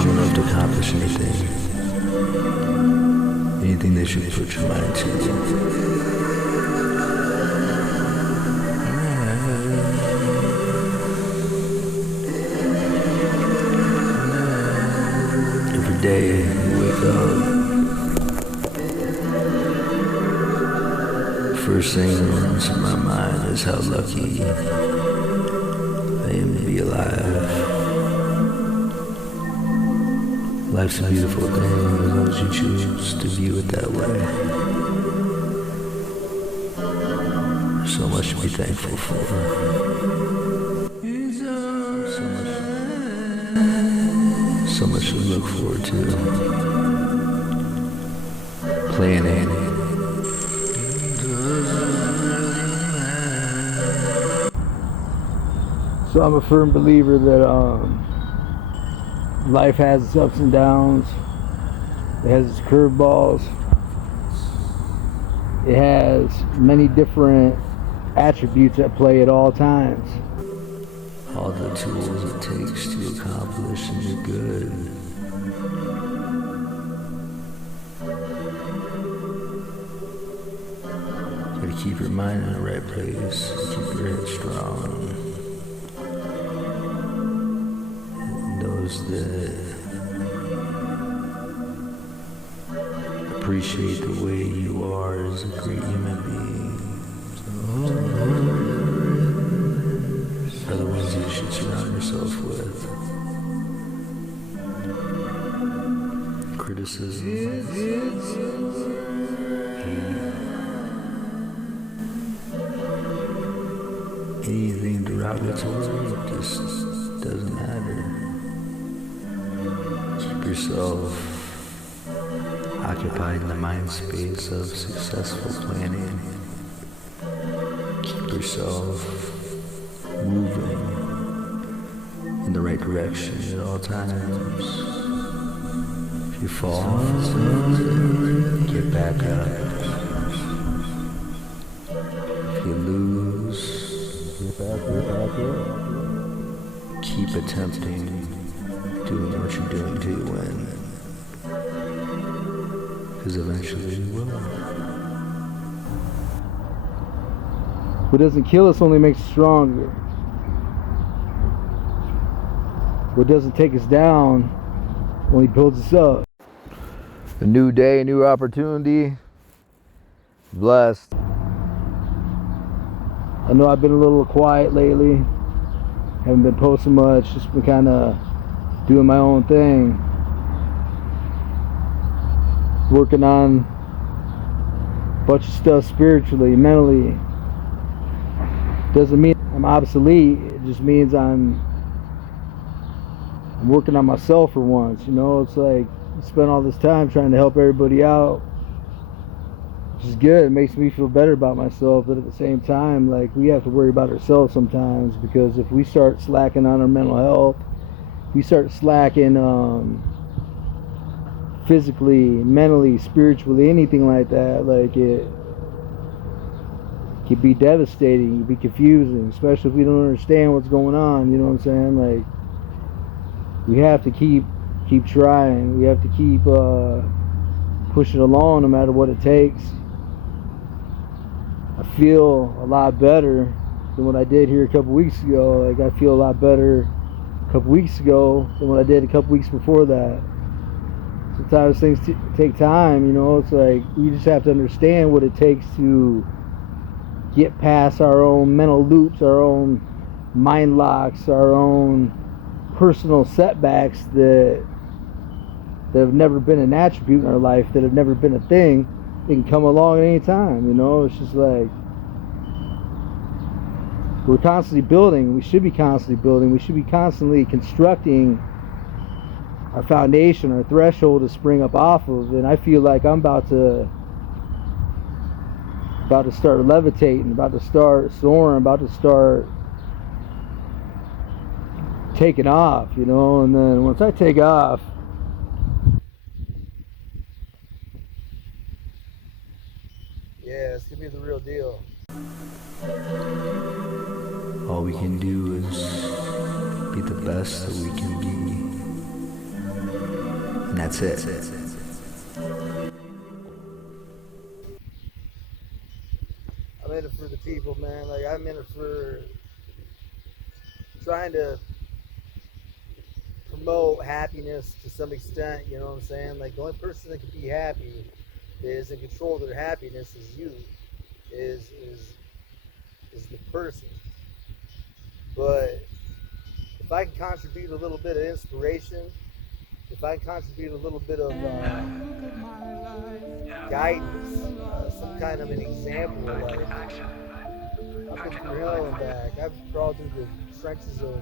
strong enough to accomplish anything that you put your mind to. Every day you wake up, first thing that runs in my mind is how lucky I am to be alive. Life's a beautiful thing as long as you choose to view it that way. There's so much to be thankful for. So much to look forward to. Planning. So I'm a firm believer that life has its ups and downs. It has its curveballs. It has many different attributes at play at all times. All the tools it takes to accomplish and do good. Gotta keep your mind in the right place. Keep your head strong. Those that appreciate the way you are as a great human being are the ones you should surround yourself with. Criticism, anything derogatory just doesn't matter. Keep yourself occupied in the mind space of successful planning. Keep yourself moving in the right direction at all times. If you fall, get back up. If you lose, get back up. Keep attempting, doing what you're doing till you win. Because eventually you will. What doesn't kill us only makes us stronger. What doesn't take us down only builds us up. A new day, a new opportunity. Blessed. I know I've been a little quiet lately. Haven't been posting much. Just been kind of doing my own thing. Working on a bunch of stuff spiritually, mentally. Doesn't mean I'm obsolete. It just means I'm working on myself for once. You know, it's like I spend all this time trying to help everybody out, which is good. It makes me feel better about myself, but at the same time, like, we have to worry about ourselves sometimes, because if we start slacking on our mental health, if we start slacking physically, mentally, spiritually, anything like that, like, it can be devastating, it can be confusing, especially if we don't understand what's going on. You know what I'm saying? Like, we have to keep trying. We have to keep pushing along no matter what it takes. I feel a lot better than what I did here a couple weeks ago. Like, I feel a lot better a couple weeks ago than what I did a couple weeks before that. Sometimes things take time, you know. It's like we just have to understand what it takes to get past our own mental loops, our own mind locks, our own personal setbacks that have never been an attribute in our life, that have never been a thing. It can come along at any time, you know. It's just like we're constantly building. We should be constantly building. We should be constantly constructing our foundation, our threshold to spring up off of. And I feel like I'm about to start levitating, about to start soaring, about to start taking off, you know. And then once I take off, yeah, it's gonna be the real deal. All we can do is be the best that we can be. that's it. I'm in it for the people, man. Like, I'm in it for trying to promote happiness to some extent, you know what I'm saying? Like, the only person that can be happy is in control of their happiness is you, is the person. But if I can contribute a little bit of inspiration, if I can contribute a little bit of guidance, some kind of an example, like, I've been through hell and back. I've crawled through the trenches of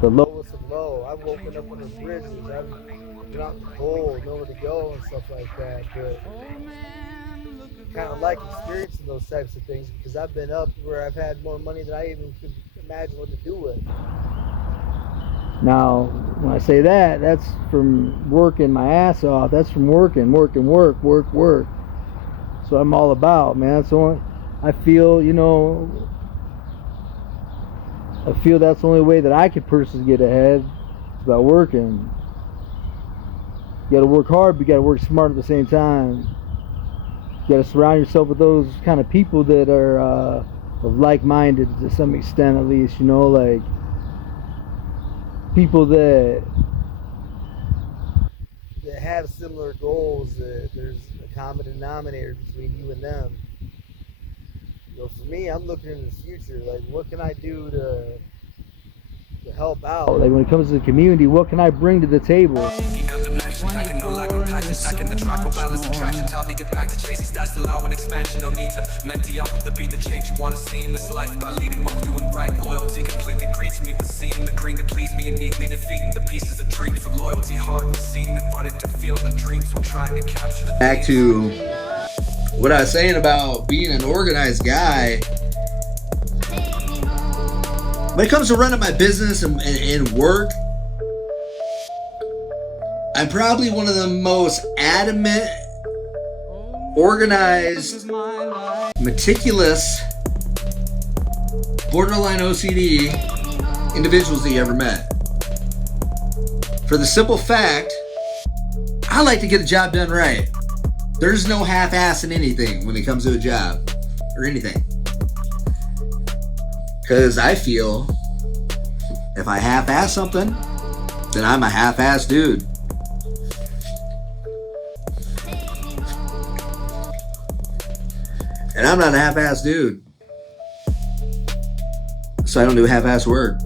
the lowest of low. I've woken up under bridges. I've been out in the cold, nowhere to go, and stuff like that. But kind of like experiencing those types of things because I've been up where I've had more money than I even could imagine what to do with. Now, when I say that, that's from working my ass off. That's from work. So I'm all about, man. So I feel, I feel that's the only way that I could personally get ahead. It's about working. You got to work hard, but you got to work smart at the same time. You got to surround yourself with those kind of people that are of like-minded to some extent, at least. Like people that have similar goals. That there's a common denominator between you and them. For me, I'm looking in the future. Like, what can I do to help out? Like, when it comes to the community, what can I bring to the table? Back to what I was saying about being an organized guy. When it comes to running my business and work, I'm probably one of the most adamant, organized, meticulous, borderline OCD individuals that you ever met. For the simple fact, I like to get a job done right. There's no half-assing anything when it comes to a job or anything. Because I feel if I half-ass something, then I'm a half-ass dude. And I'm not a half-ass dude. So I don't do half-ass work.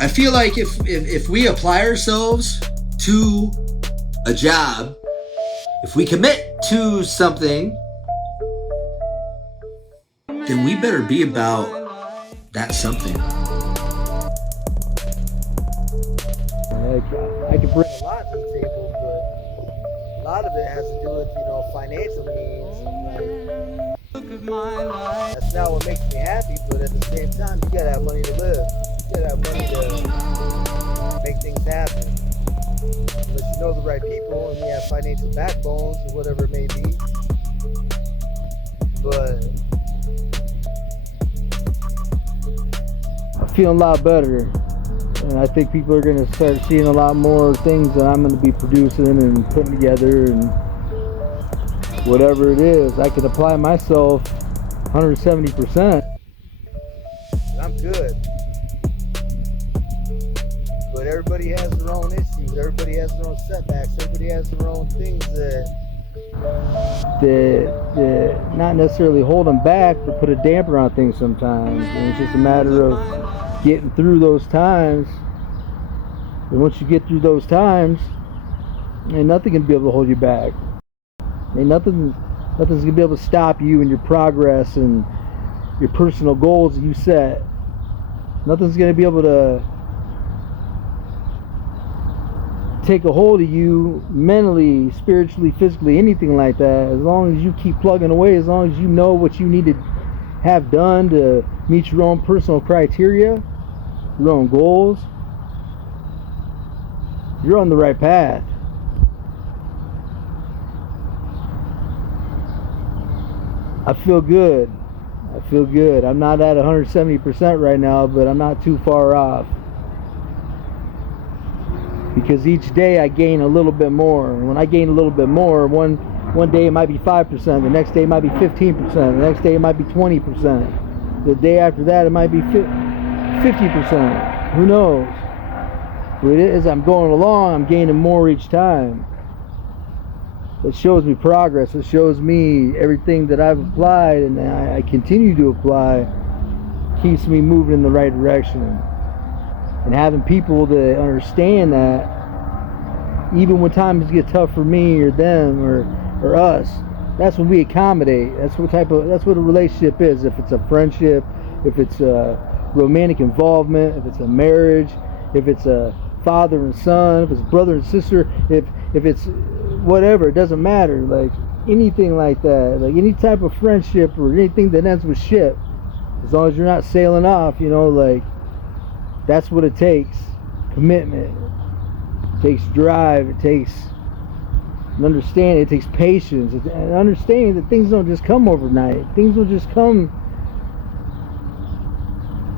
I feel like if we apply ourselves to a job, if we commit to something, then we better be about that something. I can bring a lot to the table, but a lot of it has to do with, financial needs. And, that's not what makes me happy, but at the same time, you gotta have money to live. You gotta have money to make things happen. Unless you know the right people and you have financial backbones or whatever it may be. But I'm feeling a lot better. And I think people are going to start seeing a lot more things that I'm going to be producing and putting together, and whatever it is, I can apply myself 170%. And I'm good. But everybody has their own issues. Everybody has their own setbacks. Everybody has their own things that not necessarily hold them back, but put a damper on things sometimes. And it's just a matter of getting through those times. And once you get through those times, ain't nothing can be able to hold you back. Ain't nothing's gonna be able to stop you in your progress and your personal goals that you set. Nothing's gonna be able to take a hold of you mentally, spiritually, physically, anything like that. As long as you keep plugging away, as long as you know what you need to have done to meet your own personal criteria, your own goals, you're on the right path. I feel good. I'm not at 170% right now, but I'm not too far off. because each day I gain a little bit more. And when I gain a little bit more, one day it might be 5%, the next day it might be 15%, the next day it might be 20%, the day after that it might be 50%. Who knows? But as I'm going along, I'm gaining more each time. It shows me progress. It shows me everything that I've applied and I continue to apply keeps me moving in the right direction. And having people that understand that, even when times get tough for me or them or us, that's when we accommodate. That's what a relationship is. If it's a friendship, if it's a romantic involvement, if it's a marriage, if it's a father and son, if it's brother and sister, if it's whatever, it doesn't matter. Like anything like that, like any type of friendship or anything that ends with ship, as long as you're not sailing off, like that's what it takes. Commitment. It takes drive. It takes an understanding. It takes patience. And understanding that things don't just come overnight. Things don't just come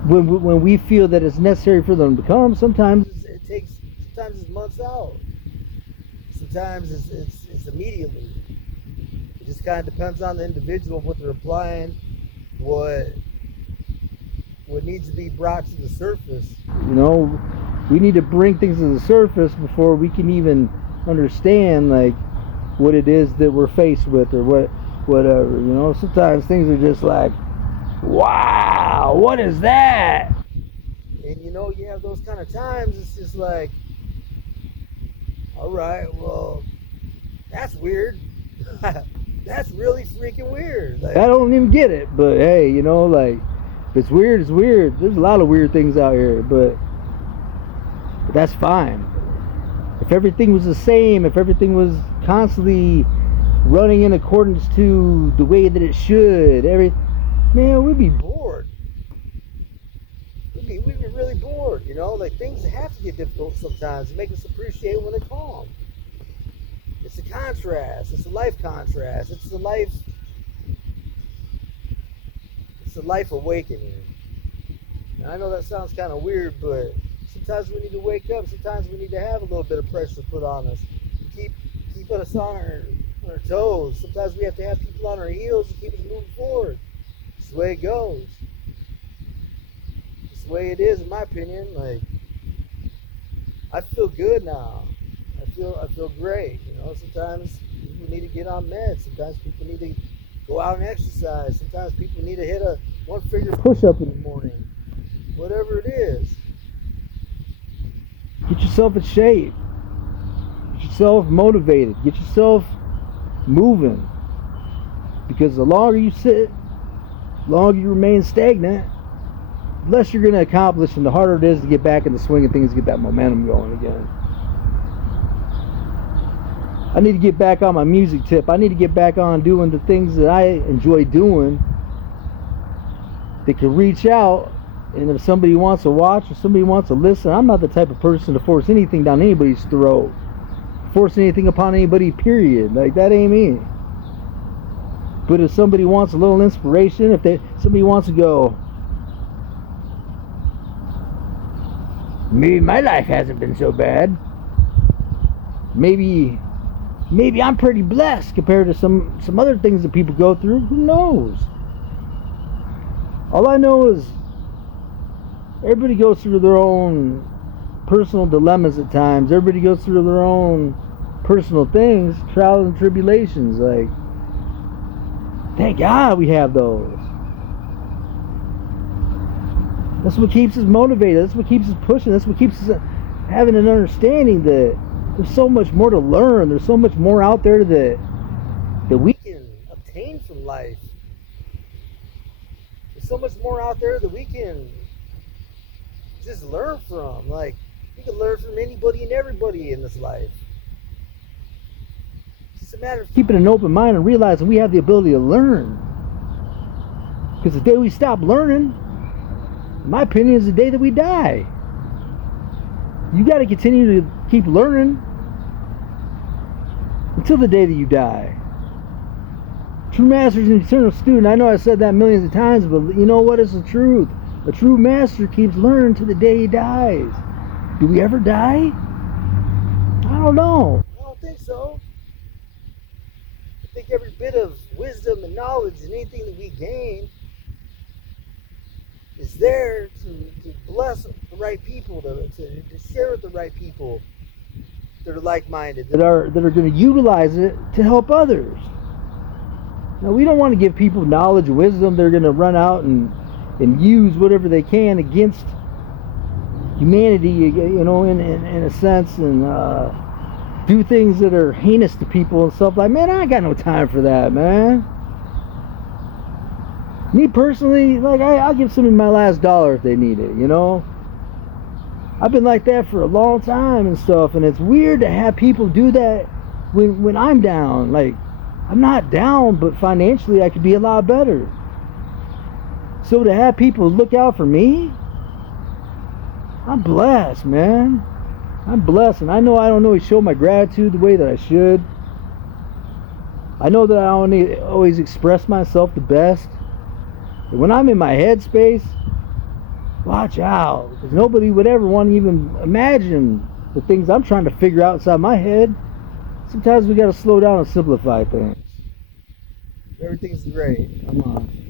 when we feel that it's necessary for them to come. Sometimes it's months out. Sometimes it's immediately. It just kind of depends on the individual, what they're applying, what needs to be brought to the surface. We need to bring things to the surface before we can even understand like what it is that we're faced with or whatever. Sometimes things are just like, wow, what is that? And you have those kind of times, it's just like, all right, well, that's weird. That's really freaking weird. Like, I don't even get it, but hey, like, if it's weird, it's weird. There's a lot of weird things out here, but that's fine. If everything was the same, if everything was constantly running in accordance to the way that it should, man, we'd be bored. We'd be really bored, like things have to get difficult sometimes to make us appreciate when they're calm. It's a contrast, it's a life contrast, it's a life awakening. And I know that sounds kind of weird, but sometimes we need to wake up, sometimes we need to have a little bit of pressure put on us to keep us on our toes. Sometimes we have to have people on our heels to keep us moving forward. It's the way it goes. It's the way it is, in my opinion. Like, I feel good now. I feel great. Sometimes people need to get on meds. Sometimes people need to go out and exercise. Sometimes people need to hit a one-figure push-up in the morning. Whatever it is. Get yourself in shape. Get yourself motivated. Get yourself moving. Because the longer you sit, the longer you remain stagnant, the less you're going to accomplish and the harder it is to get back in the swing of things, get that momentum going again. I need to get back on my music tip. I need to get back on doing the things that I enjoy doing that can reach out. And if somebody wants to watch or somebody wants to listen, I'm not the type of person to force anything down anybody's throat. Force anything upon anybody, period. Like, that ain't me. But if somebody wants a little inspiration, somebody wants to go, maybe my life hasn't been so bad. Maybe I'm pretty blessed compared to some other things that people go through. Who knows? All I know is everybody goes through their own personal dilemmas at times. Everybody goes through their own personal things, trials and tribulations. Like, thank God we have those. That's what keeps us motivated. That's what keeps us pushing. That's what keeps us having an understanding that there's so much more to learn. There's so much more out there that we can obtain from life. There's so much more out there that we can just learn from. Like, you can learn from anybody and everybody in this life. It's just a matter of keeping an open mind and realizing we have the ability to learn. Because the day we stop learning, in my opinion, is the day that we die. You got to continue to keep learning until the day that you die. True master is an eternal student. I know I said that millions of times, but you know what? It's the truth. A true master keeps learning to the day he dies. Do we ever die? don't know. I don't think so. I think every bit of wisdom and knowledge and anything that we gain is there to bless the right people, to share with the right people that are like-minded, that are going to utilize it to help others. Now, we don't want to give people knowledge, wisdom. They're going to run out and use whatever they can against humanity, you know, in a sense, and do things that are heinous to people and stuff. Like, man, I ain't got no time for that, man. Me personally, like, I'll give somebody my last dollar if they need it, you know. I've been like that for a long time and stuff, and it's weird to have people do that when I'm down. Like, I'm not down, but financially I could be a lot better. So to have people look out for me, I'm blessed, man. I'm blessed, and I know I don't always show my gratitude the way that I should. I know that I don't always express myself the best. But when I'm in my headspace, watch out, because nobody would ever want to even imagine the things I'm trying to figure out inside my head. Sometimes we got to slow down and simplify things. Everything's great. Come on.